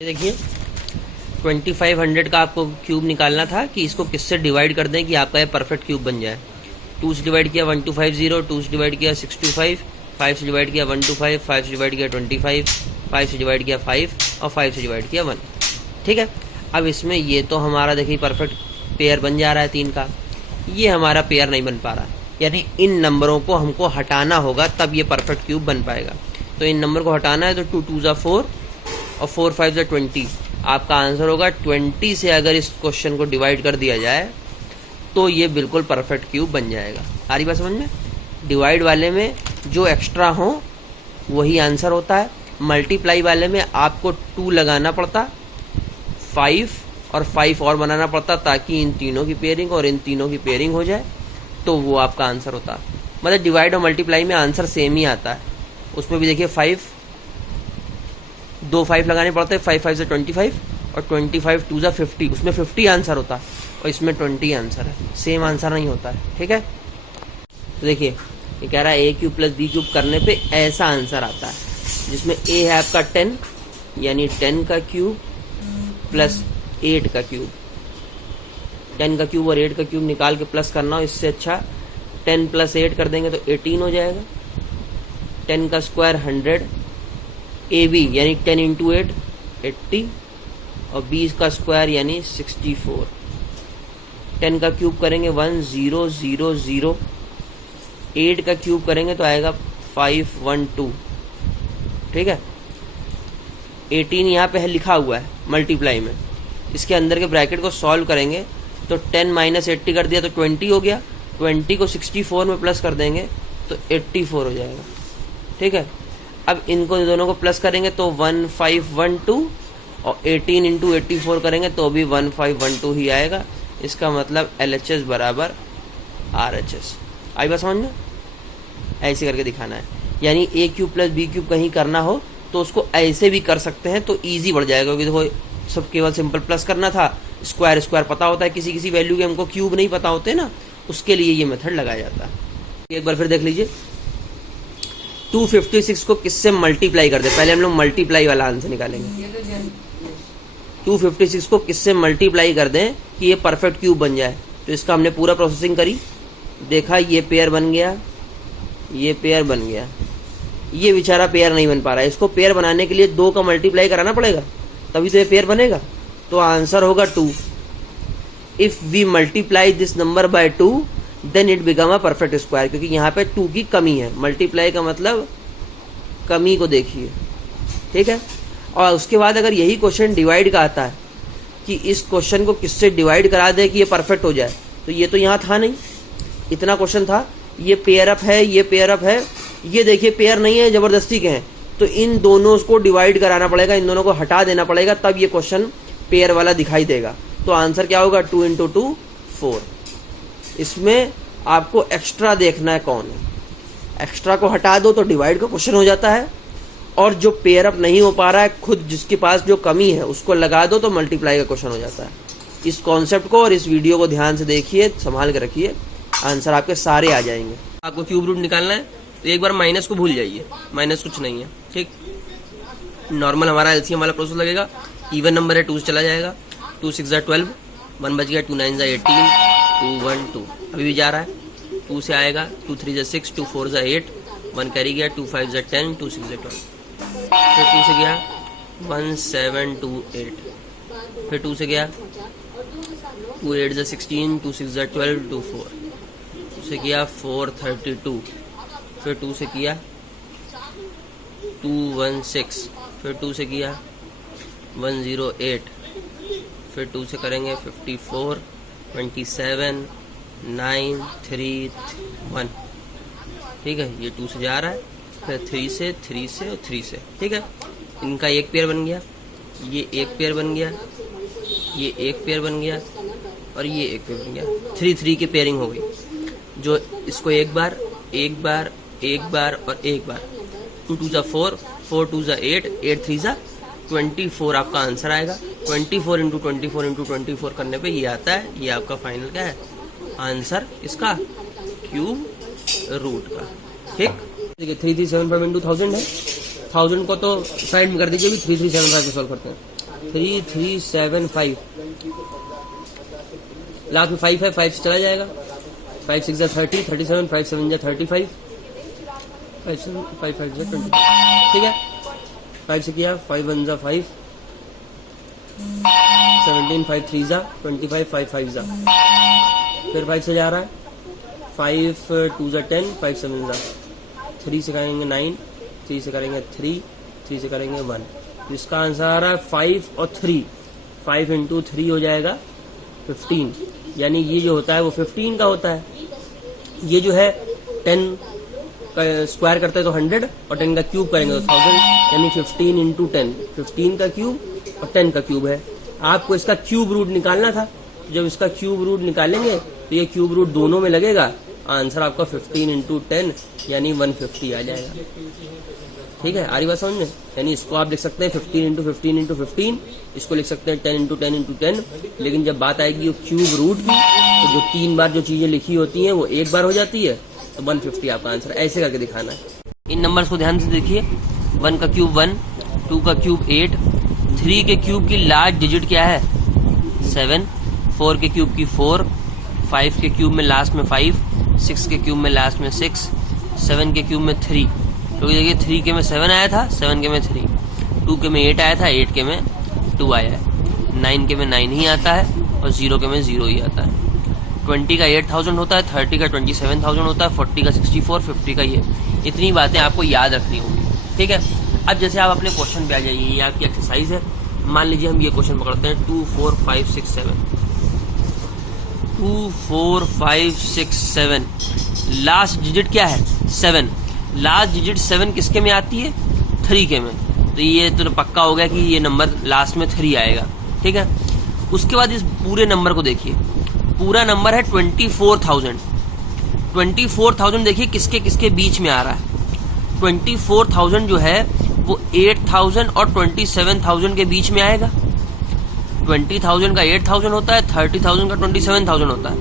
देखिए 2500 का आपको क्यूब निकालना था कि इसको किससे डिवाइड कर दें कि आपका ये परफेक्ट क्यूब बन जाए। 2 से डिवाइड किया 1250, 2 से डिवाइड किया 625, 5 से डिवाइड किया 125, 5 से डिवाइड किया 25, 5 से डिवाइड किया 5 और 5 से डिवाइड किया 1। ठीक है, अब इसमें ये तो हमारा देखिए परफेक्ट पेयर बन जा रहा है 3 का, ये हमारा पेयर नहीं बन पा रहा, यानी इन नंबरों को हमको हटाना होगा तब ये परफेक्ट क्यूब बन पाएगा। तो इन नंबर को हटाना है तो 2 2 ज़ा 4 और 4 5 ज़ा 20। आपका आंसर होगा 20 से अगर इस क्वेश्चन को डिवाइड कर दिया जाए तो ये बिल्कुल परफेक्ट क्यूब बन जाएगा। आ रही बात समझ में? डिवाइड वाले में जो एक्स्ट्रा हो वही आंसर होता है, मल्टीप्लाई वाले में आपको 2 लगाना पड़ता, 5 और 5 और बनाना पड़ता ताकि इन तीनों की पेयरिंग और इन तीनों की पेयरिंग हो जाए, तो वो आपका आंसर होता। मतलब डिवाइड और मल्टीप्लाई में आंसर सेम ही आता है। उसमें भी देखिए 2 5 लगाने पड़ते हैं, 5 5 से 25 और 25 2 ज़ा 50, उसमें 50 आंसर होता है और इसमें 20 आंसर है, सेम आंसर नहीं होता है। ठीक है, तो देखिए ये कह रहा है a cube plus b cube करने पे ऐसा आंसर आता है जिसमें a है आपका 10 यानी 10 का क्यूब प्लस 8 का क्यूब। 10 का क्यूब और 8 का क्यूब निकाल के प्लस करना हो, इससे अच्छा 10 प्लस 8 कर देंगे तो 18 हो जाएगा। 10 का स्क्वायर 100, AB यानी 10 इंटू 8 80 और 20 का स्क्वायर यानी 64। 10 का क्यूब करेंगे 1000, 8 का क्यूब करेंगे तो आएगा 512। ठीक है, 18 यहाँ पे है लिखा हुआ है मल्टीप्लाई में, इसके अंदर के ब्रैकेट को सॉल्व करेंगे तो 10 माइनस 80 कर दिया तो 20 हो गया। 20 को 64 में प्लस कर देंगे तो 84 हो जाएगा। ठीक है, अब इनको दोनों को प्लस करेंगे तो 1512 और 18 इंटू 84 करेंगे तो भी 1512 ही आएगा। इसका मतलब LHS बराबर RHS। आई बात समझ में? ऐसे करके दिखाना है, यानी a cube plus b cube कहीं करना हो तो उसको ऐसे भी कर सकते हैं तो ईजी बढ़ जाएगा, क्योंकि देखो सब केवल सिंपल प्लस करना था, स्क्वायर स्क्वायर पता होता है, किसी किसी वैल्यू के हमको क्यूब नहीं पता होते ना, उसके लिए ये मेथड लगाया जाता है। एक बार फिर देख लीजिए, 256 को किससे मल्टीप्लाई कर दे। पहले हम लोग मल्टीप्लाई वाला आंसर निकालेंगे। 256 को किससे मल्टीप्लाई कर दें कि ये परफेक्ट क्यूब बन जाए, तो इसका हमने पूरा प्रोसेसिंग करी, देखा ये पेयर बन गया, ये पेयर बन गया, ये बेचारा पेयर नहीं बन पा रहा है। इसको पेयर बनाने के लिए 2 का मल्टीप्लाई कराना पड़ेगा तभी तो ये पेयर बनेगा। तो आंसर होगा 2। If we multiply this number by 2 then it become a perfect square, क्योंकि यहाँ पे 2 की कमी है। मल्टीप्लाई का मतलब कमी को देखिए। ठीक है, और उसके बाद अगर यही क्वेश्चन डिवाइड का आता है कि इस क्वेश्चन को किससे डिवाइड करा दे कि ये परफेक्ट हो जाए, तो ये तो यहाँ था नहीं, इतना क्वेश्चन था, ये पेयर अप है, ये पेयर अप है, ये देखिए पेयर नहीं है, जबरदस्ती के हैं, तो इन दोनों को डिवाइड कराना पड़ेगा, इन दोनों को हटा देना पड़ेगा, तब ये क्वेश्चन पेयर वाला दिखाई देगा। तो आंसर क्या होगा? 2 इंटू 2 4। इसमें आपको एक्स्ट्रा देखना है कौन है, एक्स्ट्रा को हटा दो तो डिवाइड का क्वेश्चन हो जाता है, और जो पेयर अप नहीं हो पा रहा है खुद जिसके पास जो कमी है उसको लगा दो तो मल्टीप्लाई का क्वेश्चन हो जाता है। इस कॉन्सेप्ट को और इस वीडियो को ध्यान से देखिए, संभाल के रखिए, आंसर आपके सारे आ जाएंगे। आपको क्यूब रूट निकालना है तो एक बार माइनस को भूल जाइए, माइनस कुछ नहीं है। ठीक, नॉर्मल हमारा एलसीएम वाला प्रोसेस लगेगा, इवन नंबर है 2 से चला जाएगा, 2 6 ज़ा 12, 1 बच गया, 2 9 ज़ा 18, 2 1 2 अभी भी जा रहा है, 2 से आएगा, 2 3 ज़ा 6, 2 4 ज़ा 8, 1 कैरी गया, 2 5 ज़ा 10, 2 6 ज़ा 12, फिर 2 से गया 1 7 2 8, फिर 2 से गया 2 8 ज़ा 16, 2 6 ज़ा 12, 2 4, 2 से किया 4 32, फिर 2 से किया 2 1 6, फिर 2 से किया 1 0 8, फिर 2 से करेंगे 54 27 9 3 1। ठीक है, ये 2 से जा रहा है, फिर 3 से 3 से और 3 से। ठीक है, इनका एक पेयर बन गया, ये एक पेयर बन गया, ये एक पेयर बन गया और ये एक पेयर बन गया, 3 3 की पेयरिंग हो गई। जो इसको एक बार एक बार एक बार और एक बार, 2 2 ज़ा 4, 4 2 ज़ा 8, 8 3 ज़ा 24 आपका आंसर आएगा। 24 इंटू 24 इंटू 24 करने पे ये आता है, ये आपका फाइनल क्या है आंसर इसका, क्यूब रूट का। ठीक, ठीक है, 3375 इंटू 1000 है, 1000 को तो साइड में कर दीजिए, भी 3375 को सॉल्व करते हैं। 3375, लास्ट में 5 है, 5 से चला जाएगा, 5 6 जा 30, 37, 5 7 जा 35, 5 7 5 5 जा 20, ठीक है। 5 से किया, 5 1 जा 5, 17 5 3 जा 25, 5 5 जा, फिर 5 से जा रहा है, 5 2 जा 10, 5 7 जा, 3 से करेंगे 9, 3 से करेंगे 3, 3 से करेंगे 1, इसका आंसर आ रहा है 5 और 3, 5 इंटू 3 हो जाएगा 15, यानी ये जो होता है वो 15 का होता है। ये जो है 10 का स्क्वायर करते हैं तो 100 और 10 का क्यूब करेंगे तो 1000, यानी 15 इंटू 10, 15 का क्यूब और 10 का क्यूब है। आपको इसका क्यूब रूट निकालना था, जब इसका क्यूब रूट निकालेंगे तो ये क्यूब रूट दोनों में लगेगा, आंसर आपका 15 इंटू 10 यानी 150 आ जाएगा। ठीक है, आ रही बात समझ में? यानी इसको आप लिख सकते हैं 15 इंटू 15 इंटू 15, इसको लिख सकते हैं 10 इंटू 10 इंटू 10, लेकिन जब बात आएगी क्यूब रूट की तो जो 3 बार जो चीजें लिखी होती हैं वो एक बार हो जाती है, तो 150 आपका आंसर। ऐसे करके दिखाना है। इन नंबर्स को ध्यान से देखिए, 1 का क्यूब 1, 2 का क्यूब 8, 3 के क्यूब की लास्ट डिजिट क्या है 7, 4 के क्यूब की 4, 5 के क्यूब में लास्ट में 5, 6 के क्यूब में लास्ट में 6, 7 के क्यूब में 3, तो देखिए 3 के में 7 आया था, 7 के में 3, 2 के में 8 आया था, 8 के में 2 आया है, 9 के में 9 ही आता है और 0 के में 0 ही आता है। 20 का 8000 होता है, 30 का 27000 होता है, 40 का 64, 50 का ये। इतनी बातें आपको याद रखनी होंगी। ठीक है, अब जैसे आप अपने क्वेश्चन पे आ जाइए, ये आपकी एक्सरसाइज है। मान लीजिए हम ये क्वेश्चन पकड़ते हैं 2 4 5 6 7, 2 4 5 6 7, लास्ट डिजिट क्या है 7, लास्ट डिजिट 7 किसके में आती है 3 के में, तो ये तो पक्का हो गया कि ये नंबर लास्ट में 3 आएगा। ठीक है, उसके बाद इस पूरे नंबर को देखिए, पूरा नंबर है 24,000। 24,000 देखिए किसके किसके बीच में आ रहा है। 24,000 जो है वो 8,000 और 27,000 के बीच में आएगा। 20,000 का 8,000 होता है, 30,000 का 27,000 होता है,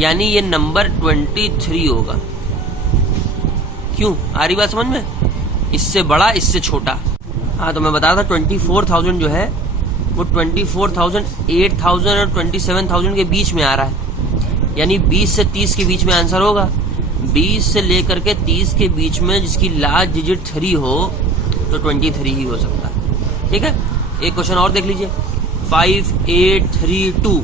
यानी ये नंबर 23 होगा। क्यों, आ रही बात समझ में? इससे बड़ा इससे छोटा। हाँ, तो मैं बता रहा था 24,000 जो है वो 24,000, 8,000 और 27,000 के बीच में आ रहा है, यानी 20 से 30 के बीच में आंसर होगा। 20 से लेकर के 30 के बीच में जिसकी लास्ट डिजिट 3 हो तो 23 ही हो सकता है। ठीक है, एक क्वेश्चन और देख लीजिए, 5 8 3 2,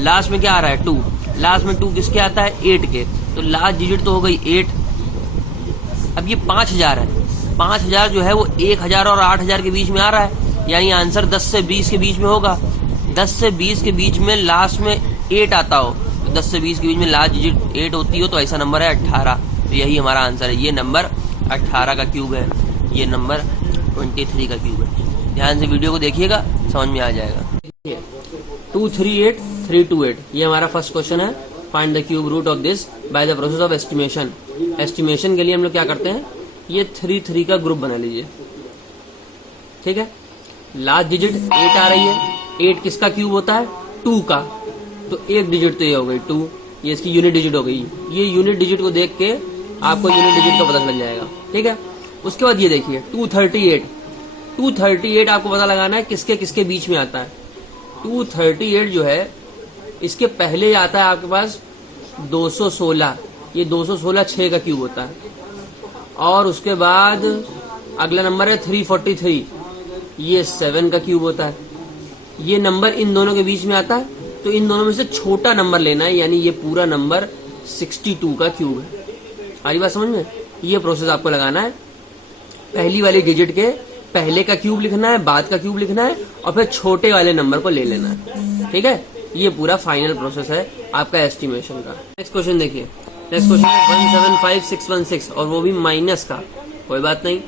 लास्ट में क्या आ रहा है 2, लास्ट में 2 किसके आता है 8 के, तो लास्ट डिजिट तो हो गई 8। अब ये 5000 है, 5000 जो है वो 1000 और 8000 के बीच में आ रहा है, यानी आंसर 10 से 20 के बीच में होगा। 10 से 20 के बीच में लास्ट में 8 आता हो, तो 10 से 20 के बीच में लास्ट डिजिट 8 होती हो, तो ऐसा नंबर है 18। तो यही हमारा आंसर है, ये नंबर 18 का क्यूब है, ये नंबर 23 का क्यूब है। ध्यान से वीडियो को देखिएगा, समझ में आ जाएगा। 238,328 ये हमारा फर्स्ट क्वेश्चन है। Find the cube root of this by the process of estimation. Estimation के लिए हम लोग क्या करते हैं, ये 3 3 का ग्रुप बना लीजिए। ठीक है, लास्ट डिजिट 8 आ रही है, 8 किसका क्यूब होता है 2 का, तो एक डिजिट तो ये हो गई 2, ये इसकी यूनिट डिजिट हो गई। ये यूनिट डिजिट को देख के आपको यूनिट डिजिट का पता लग जाएगा। ठीक है, उसके बाद ये देखिए 238, 238 आपको पता लगाना है किसके किसके बीच में आता है। 238 जो है इसके पहले आता है आपके पास 216, ये 216 6 का क्यूब होता है, और उसके बाद अगला नंबर है 343, ये 7 का क्यूब होता है। ये नंबर इन दोनों के बीच में आता है, तो इन दोनों में से छोटा नंबर लेना है, यानी ये पूरा नंबर 62 का क्यूब है। आ रही बात समझ में? ये प्रोसेस आपको लगाना है, पहली वाली डिजिट के पहले का क्यूब लिखना है, बाद का क्यूब लिखना है, और फिर छोटे वाले नंबर को ले लेना है। ठीक है, ये पूरा फाइनल प्रोसेस है आपका एस्टिमेशन का। नेक्स्ट क्वेश्चन देखिए, नेक्स्ट क्वेश्चन है 175616, और वो भी माइनस का। कोई बात नहीं,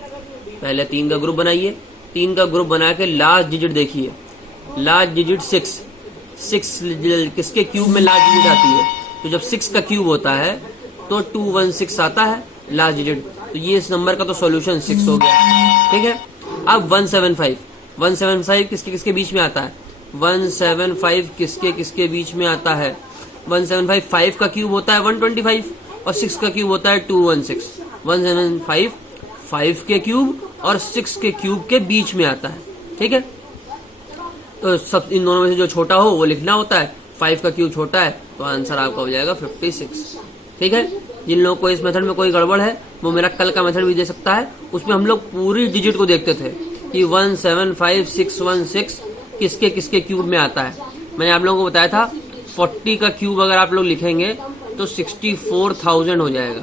पहले 3 का ग्रुप बनाइए, 3 का ग्रुप बना के लास्ट डिजिट देखिए, लास्ट डिजिट 6 किसके क्यूब में लास्ट डिजिट आती है, तो जब 6 का क्यूब होता है तो 216 आता है लास्ट डिजिट, तो ये इस नंबर का तो सॉल्यूशन 6 हो गया। ठीक है, अब 175 किसके किसके बीच में आता है, 175 किसके किसके बीच में आता है, 175 5 का क्यूब होता है 125 और 6 का क्यूब होता है 216। 175 5 के क्यूब और 6 के क्यूब के बीच में आता है। ठीक है, तो सब इन दोनों में से जो छोटा हो वो लिखना होता है। 5 का क्यूब छोटा है तो आंसर आपका हो जाएगा 56। ठीक है, जिन लोगों को इस मेथड में कोई गड़बड़ है वो मेरा कल का मेथड भी दे सकता है, उसमें हम लोग पूरी डिजिट को देखते थे कि 175616 किसके किसके क्यूब में आता है। मैंने आप लोगों को बताया था 40 का क्यूब अगर आप लोग लिखेंगे तो 64,000 हो जाएगा।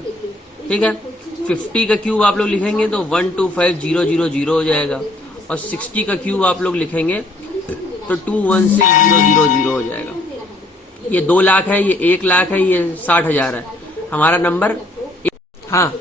ठीक है, 50 का क्यूब आप लोग लिखेंगे तो 125000 हो जाएगा, और 60 का क्यूब आप लोग लिखेंगे तो 216000 हो जाएगा। ये 2 लाख है, ये 1 लाख है, ये 60,000 है हमारा नंबर। हाँ,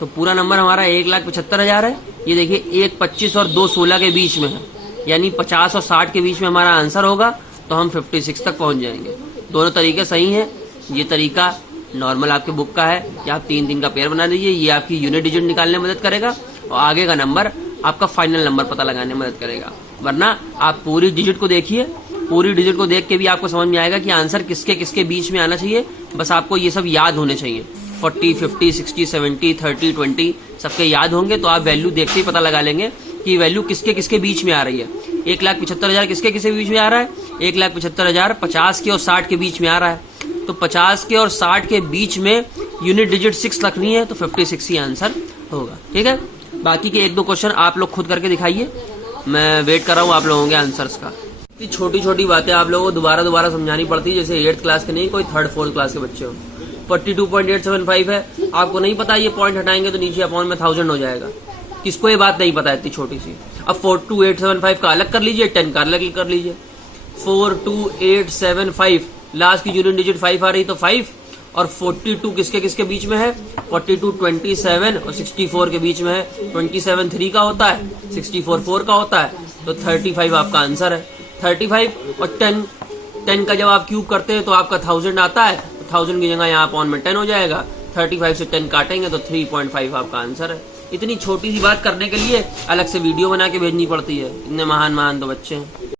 तो पूरा नंबर हमारा 1,75,000 है। ये देखिए 1 25 और 2 16 के बीच में है, यानी 50 और 60 के बीच में हमारा आंसर होगा, तो हम 56 तक पहुंच जाएंगे। दोनों तरीके सही हैं। ये तरीका नॉर्मल आपके बुक का है कि आप 3-3 का पेयर बना दीजिए, ये आपकी यूनिट डिजिट निकालने में मदद करेगा, और आगे का नंबर आपका फाइनल नंबर पता लगाने में मदद करेगा। वरना आप पूरी डिजिट को देखिए, पूरी डिजिट को देख के भी आपको समझ में आएगा कि आंसर किसके किसके बीच में आना चाहिए। बस आपको ये सब याद होने चाहिए, 40, 50, 60, 70, 30, 20 सबके याद होंगे, तो आप वैल्यू देखते ही पता लगा लेंगे कि वैल्यू किसके किसके बीच में आ रही है। 1,75,000 किसके किसके बीच में आ रहा है? 1,75,000 50 के और 60 के बीच में आ रहा है, तो 50 के और 60 के बीच में यूनिट डिजिट 6 रखनी है, तो 56 ही आंसर होगा। ठीक है, बाकी के 1-2 क्वेश्चन आप लोग खुद करके दिखाइए, मैं वेट कर रहा हूँ आप लोगों के आंसर्स का। छोटी छोटी बातें आप लोगों को दोबारा समझानी पड़ती है, जैसे 8th क्लास के नहीं, कोई 3rd 4th क्लास के बच्चे हो। 42.875 है, आपको नहीं पता, ये पॉइंट हटाएंगे तो नीचे अपॉन में 1000 हो जाएगा। किसको ये बात नहीं पता है इतनी छोटी सी? अब 42,875 का अलग कर लीजिए, 10 का अलग कर लीजिए। 42,875 लास्ट की यूनिट डिजिट 5 आ रही तो 5, और 42 किसके किसके बीच में है? 42 27 और 64 के बीच में है। 27 3 का होता है, 64 4 का होता है, तो 35 आपका आंसर है। 35 और 10 का जब आप क्यूब करते हैं तो आपका 1000 आता है, 1000 की जगह यहाँ अपॉन में 10 हो जाएगा। 35 से 10 काटेंगे तो 3.5 आपका आंसर है। इतनी छोटी सी बात करने के लिए अलग से वीडियो बना के भेजनी पड़ती है, इतने महान तो बच्चे हैं।